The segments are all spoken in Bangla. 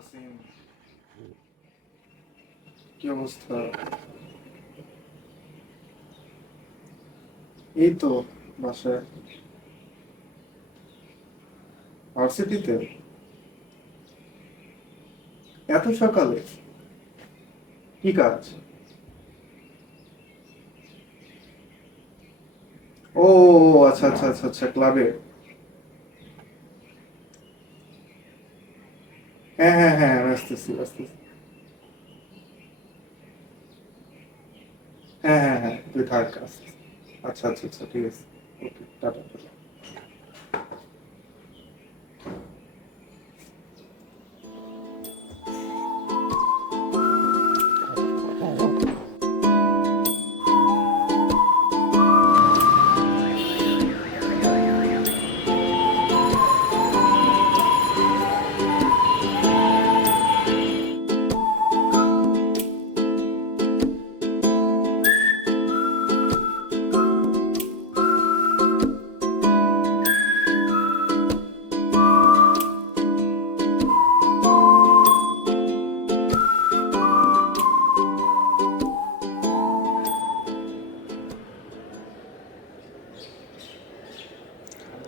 নাসিম, কি অবস্থা? এই তো বাসায়। ভার্সিটিতে? এত সকালে? কি কাজ? ও, আচ্ছা আচ্ছা আচ্ছা আচ্ছা, ক্লাবে। হ্যাঁ হ্যাঁ হ্যাঁ, আমি আসতেছি আসতেছি। হ্যাঁ হ্যাঁ হ্যাঁ, তুই থাক, আসতেছি। আচ্ছা আচ্ছা আচ্ছা, ঠিক আছে। ওকে, টাটা টাটা।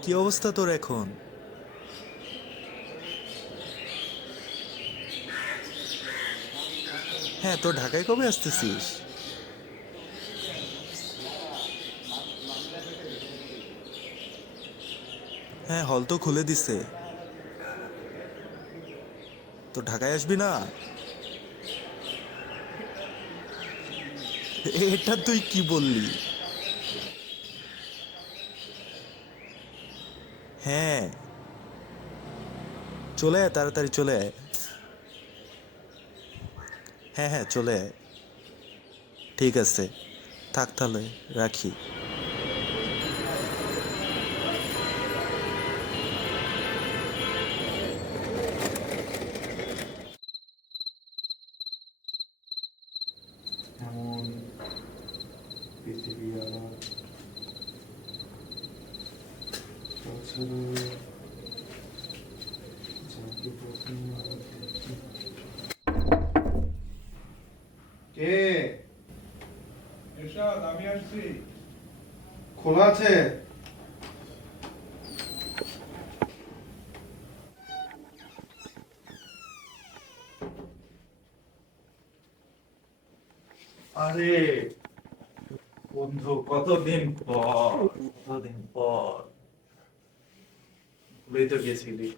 কি অবস্থা তোর এখন? হ্যাঁ, তো ঢাকায় কবে আসতেছিস? হ্যাঁ, হল তো খুলে দিছে। তো ঢাকায় আসবি না? এটা তুই কি বললি? হ্যাঁ, চলে আয়, তাড়াতাড়ি চলে আয়। হ্যাঁ হ্যাঁ, চলে আয়। ঠিক আছে, থাক তাহলে, রাখি। এমন পৃথিবী আমার তাছাড়া যাকে প্রথমে আমি দেখি। কে? এরশাদ, আমি আসছি। খোলা আছে? আরে বন্ধু, কতদিন পর, কতদিন পর। ভুলেই তো গেছিলি।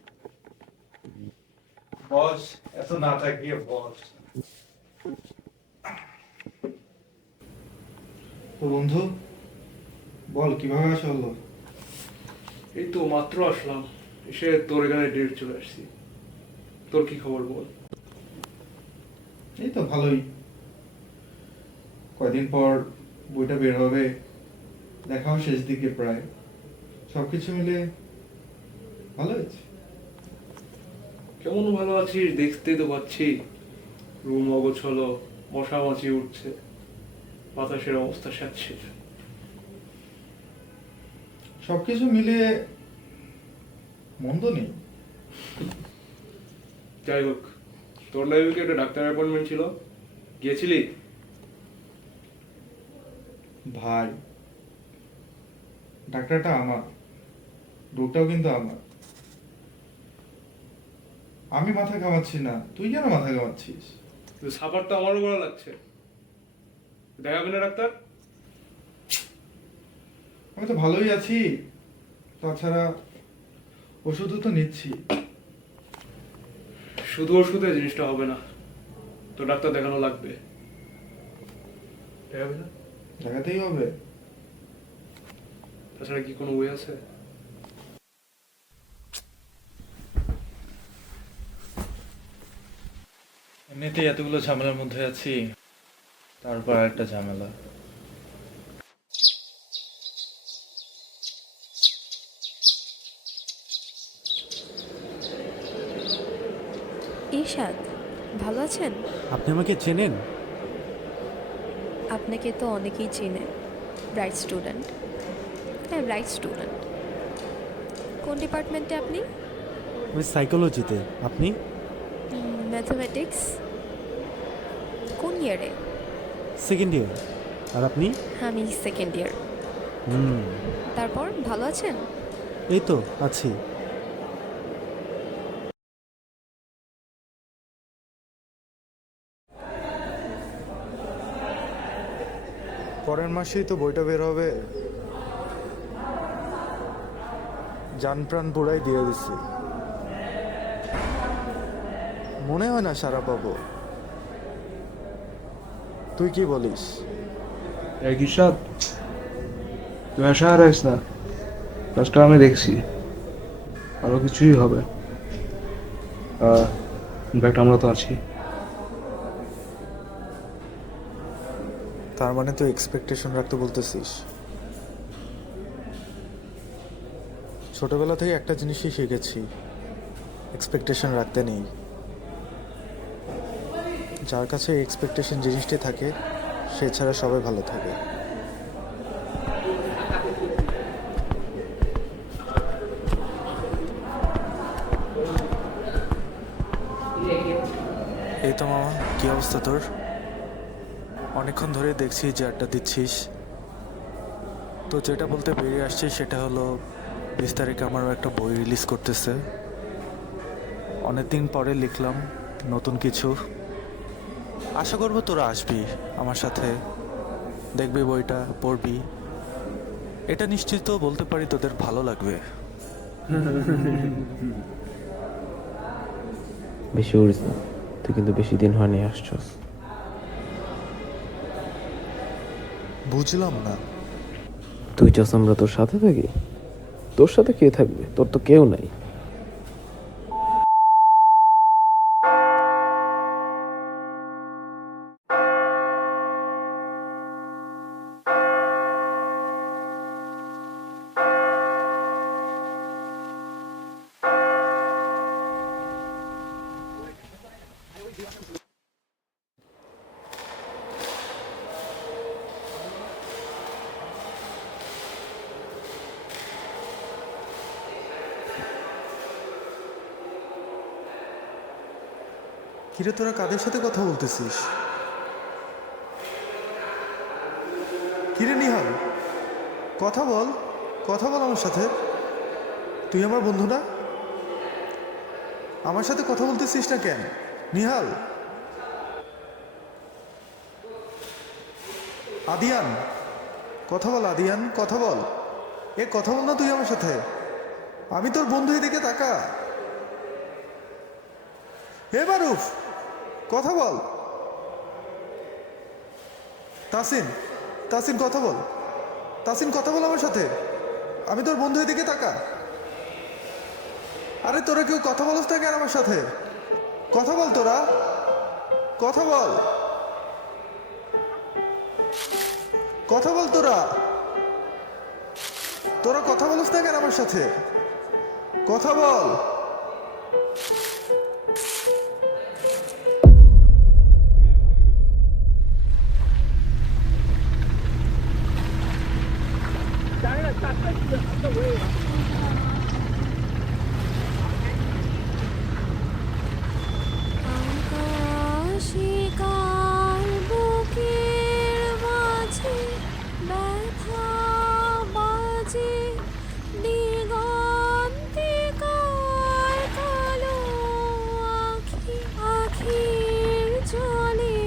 বস, এত না থাকিয়ে বস। তো বন্ধু, বল কিভাবে আসা হলো? এই তো মাত্র আসলাম, এসে তোর এখানে ডেট চলে আসছি। তোর কি খবর বল? এই তো ভালোই। কয়দিন পর বইটা বের হবে, দেখাও শেষ দিকে প্রায়। সবকিছু মিলে ভালো হয়েছে। কেমন ভালো আছিস দেখতেই তো পাচ্ছি। রুম অগোছালো, মশা মাছি উঠছে, বাতাসের অবস্থা স্যাঁতসেঁত। সবকিছু মিলে মন্দ নেই। যাই হোক, তোর লাইফে একটা ডাক্তার অ্যাপয়েন্টমেন্ট ছিল, গিয়েছিলি? ভাই, ডাক্তারটা আমার, রোগটাও কিন্তু আমার। আমি মাথা ঘামাচ্ছি না, তুই কেন মাথা ঘামাচ্ছিস? সাফারটা আমারও বড় লাগছে। দেখাবি না ডাক্তার? আমি তো ভালোই আছি, তাছাড়া ওষুধও তো নিচ্ছি। শুধু ওষুধে জিনিসটা হবে না, তো ডাক্তার দেখানো লাগবে। দেখাবি না? দেখাতেই হবে। তাছাড়া কি কোনো ওয়ে আছে? এমনিতেই এতগুলো ঝামেলার মধ্যে আছি, তারপর আরেকটা ঝামেলা। ইরশাদ, ভালো আছেন? আপনি আমাকে চেনেন? আপনাকে তো অনেকেই চেনে। Bright student. হ্যাঁ, ব্রাইট স্টুডেন্ট। কোন ডিপার্টমেন্টে আপনি? আমি সাইকোলজিতে। আপনি? ম্যাথমেটিক্স। কোন ইয়ারে? Second year. আর আপনি? আমি সেকেন্ড ইয়ার। তারপর ভালো আছেন? এই তো আছি। পরের মাসেই তো বইটা বের হবে, জান প্রাণ পুরাই দিয়ে দিচ্ছি। মনে হয় না সারা পাবো। তুই কি বলিস? কিসাদ, তুই আশা হারাইস না। কাজটা আমি দেখছি, আরো কিছুই হবে। ইনফ্যাক্ট আমরা তো আছি। তার মানে তুই এক্সপেকটেশন রাখতে বলতেছিস? ছোটবেলা থেকে একটা জিনিসই শিখেছি, এক্সপেকটেশন রাখতে নেই। যার কাছে এক্সপেকটেশন জিনিসটি থাকে সে ছাড়া সবাই ভালো থাকে। এই তো মামা, কি অবস্থা তোর? অনেকক্ষণ ধরে দেখছি যে আড্ডা দিচ্ছিস। তো যেটা বলতে বেরিয়ে আসছে সেটা হলো 20 তারিখে আমারও একটা বই রিলিজ করতেছে। অনেকদিন পরে লিখলাম নতুন কিছু। আশা করবো তোরা আসবি আমার সাথে, দেখবি বইটা, পড়বি। এটা নিশ্চিত বলতে পারি তোদের ভালো লাগবে। বেশি উড়িস না, তুই কিন্তু বেশি দিন হয়নি আসছস। বুঝলাম না। তুই চাস আমরা তোর সাথে থাকি? তোর সাথে কে থাকবে? তোর তো কেউ নাই। কিরে, তোরা কাদের সাথে কথা বলতেছিস? কিরে নিহাল, কথা বল, কথা বল আমার সাথে। তুই আমার বন্ধু না? আমার সাথে কথা বলতেছিস না কেন নিহাল? আদিয়ান, কথা বল। আদিয়ান, কথা বল। কথা বল না তুই আমার সাথে। আমি তোর বন্ধু, এদিকে তাকা। মারুফ, কথা বল। তাসিন, তাসিন কথা বল। তাসিন কথা বল আমার সাথে। আমি তোর বন্ধু, এদিকে তাকা। আরে তোরা কেউ কথা বলস না কেন আমার সাথে? কথা বল তোরা, কথা বল, কথা বল তোরা। তোরা কথা বলস না কেন আমার সাথে? কথা বল। আকাশিকার বুকের মাঝে ব্যথা বাজে, দিগন্তিকার কালো আখি, আখির জলে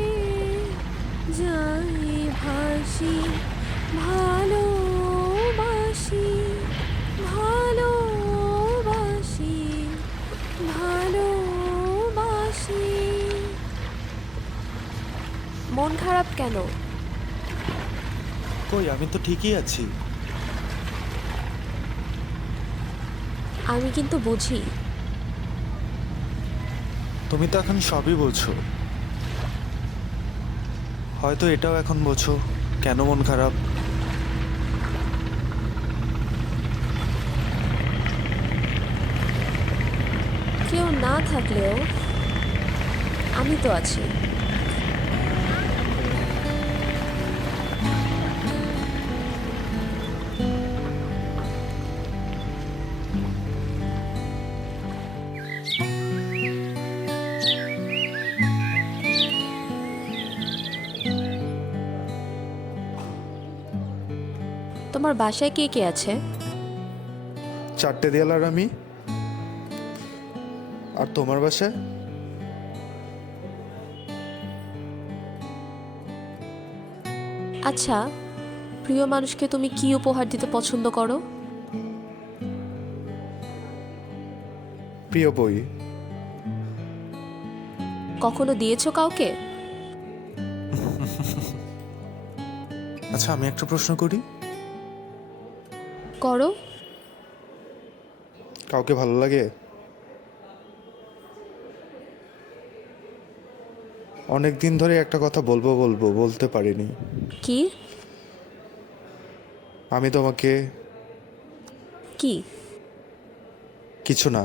যাই ভাসি, ভালোবাসি, ভালোবাসি, ভালোবাসি। মন খারাপ কেন? কই, আমি তো ঠিকই আছি। আমি কিন্তু বুঝি। তুমি তো এখন সবই বোঝো। হয়তো এটাও এখন বোঝো কেন মন খারাপ। কেউ না থাকলেও আমি তো আছি। তোমার বাসায় কে কে আছে? 4টে দেয়াল আর আমি। আর তোমার বাসায়? আচ্ছা, প্রিয় মানুষকে তুমি কি উপহার দিতে পছন্দ করো? প্রিয় বই। কখনো দিয়েছো কাউকে? আচ্ছা, আমি একটা প্রশ্ন করি। করো। কাউকে ভালো লাগে? অনেক দিন ধরে একটা কথা বলতে পারিনি। কি? আমি তোমাকে কি? কিছু না।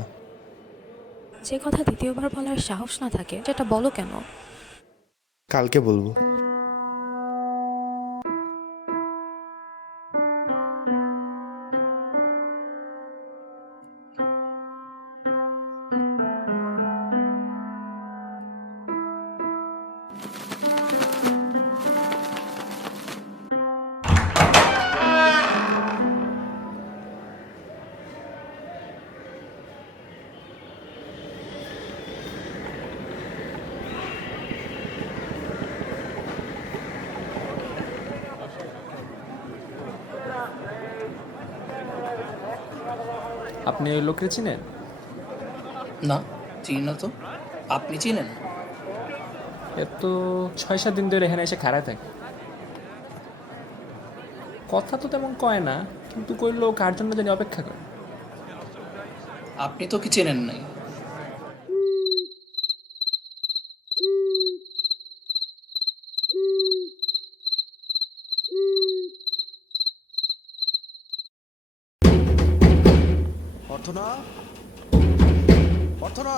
যে কথা দ্বিতীয়বার বলার সাহস না থাকে সেটা বলো কেন? কালকে বলবো। আপনি ওই লোককে চিনেন? না, চিনি না তো। আপনি চিনেন? এর তো 6-7 দিন ধরে এখানে এসে খাড়ায় থাকে। কথা তো তেমন কয় না, কিন্তু কইলো কার জন্য জানি অপেক্ষা করে। আপনি তো কি চেনেন নাই? অর্থনা, অর্থনা।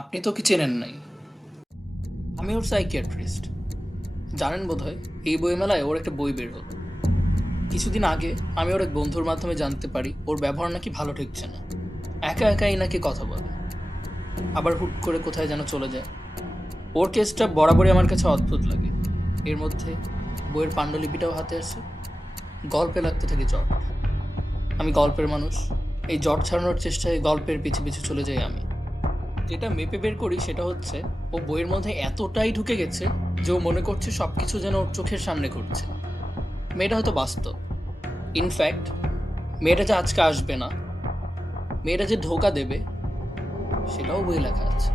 আপনি তো কি চেনেন নাই? আমি ওর সাইকিয়াট্রিস্ট। জানেন বোধহয় এই বইমেলায় ওর একটা বই বের হলো। কিছুদিন আগে আমি ওর এক বন্ধুর মাধ্যমে জানতে পারি ওর ব্যবহার নাকি ভালো ঠেকছে না, একা একাই নাকি কথা বলে, আবার হুট করে কোথায় যেন চলে যায়। ওর কেসটা বরাবরই আমার কাছে অদ্ভুত লাগে। এর মধ্যে বইয়ের পাণ্ডুলিপিটাও হাতে আছে, গল্পে লাগতে থাকে জট। আমি গল্পের মানুষ, এই জট ছাড়ানোর চেষ্টায় গল্পের পিছু পিছু চলে যাই আমি। যেটা মেপে বের করি সেটা হচ্ছে ও বইয়ের মধ্যে এতটাই ঢুকে গেছে যে ও মনে করছে সব কিছু যেন ওর চোখের সামনে ঘটছে। মেয়েটা হয়তো বাস্তব, ইনফ্যাক্ট মেয়েটা যে আজকে আসবে না, মেয়েটা যে ধোঁকা দেবে, সেটাও বই লেখা আছে।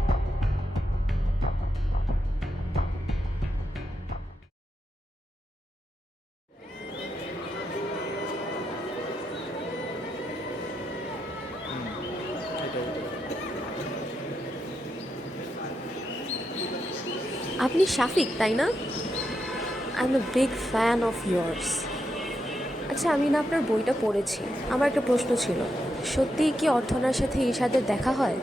আপনি শাফিক তাই না? I M a big fan of years. আচ্ছা, আমি না আপনার বইটা পড়েছি। আমার একটা প্রশ্ন ছিল, সত্যিই কি অর্থনার সাথে ইশাদের দেখা হয়?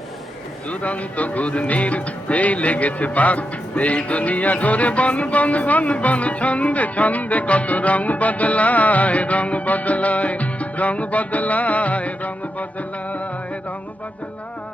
দুরন্ত ঘূর্ণির এই লেগেছে পাক, এই দুনিয়া ঘুরে বন বন বন বন, ছন্দে ছন্দে কত রং বদলায়, রং বদলায়, রং বদলায়, রং বদলায়, রং বদলায়।